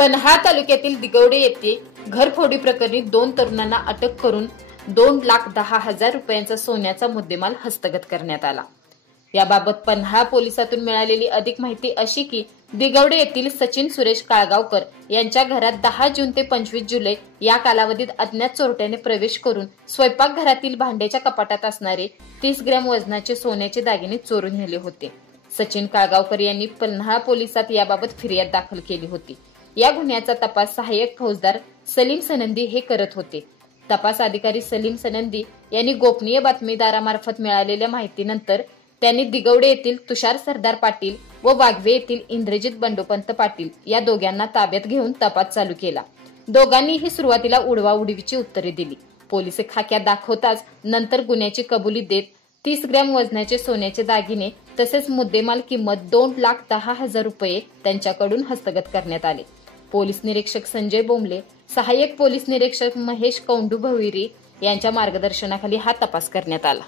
पन्हाळा तालुक्यातील दिगवडे येथे घरफोडी प्रकरणी 2 तरुणांना अटक करून 2,10,000 रुपयांचा सोन्याचा मुद्देमाल हस्तगत करण्यात आला। याबाबत पन्हाळा पोलिसातून मिळालेली अधिक माहिती अशी की दिगवडे येथील सचिन सुरेश काळगावकर यांच्या घरात 10 जून ते 25 जुलै या कालावधीत अज्ञात चोरट्याने प्रवेश करून स्वयंपाकघरातील भांड्याच्या कपाटात असणारे 30 ग्रॅम वजनाचे सोन्याचे दागिने चोरून नेले होते। सचिन काळगावकर यांनी पन्हाळा पोलिसात याबाबत फिर्याद दाखल केली होती। या गुन्ह्याचा तपास सहाय्यक फौजदार सलीम सनंदी हे करत होते। तपास अधिकारी सलीम सनंदी यांनी गोपनीय बातमीदारामार्फत मिळालेल्या माहितीनंतर त्यांनी दिगवडे येथील तुषार सरदार पाटील व वाघवे येथील इंद्रजित बंडोपंत पाटील या दोघांना ताब्यात घेऊन तपास चालू केला। दोघांनीही सुरुवातीला उडवाउडवीची उत्तरे दिली। पोलिस खाक्यात दाखवताच नंतर गुन्ह्याची कबुली देत 30 ग्रॅम वजनाचे सोन्याचे दागिने तसेच मुद्देमाल किंमत 2,10,000 रुपये त्यांच्याकडून हस्तगत करण्यात आले। पोलीस निरीक्षक संजय बोंबले, सहाय्यक पोलीस निरीक्षक महेश कौंडू भविरी यांच्या मार्गदर्शनाखाली हा तपास करण्यात आला।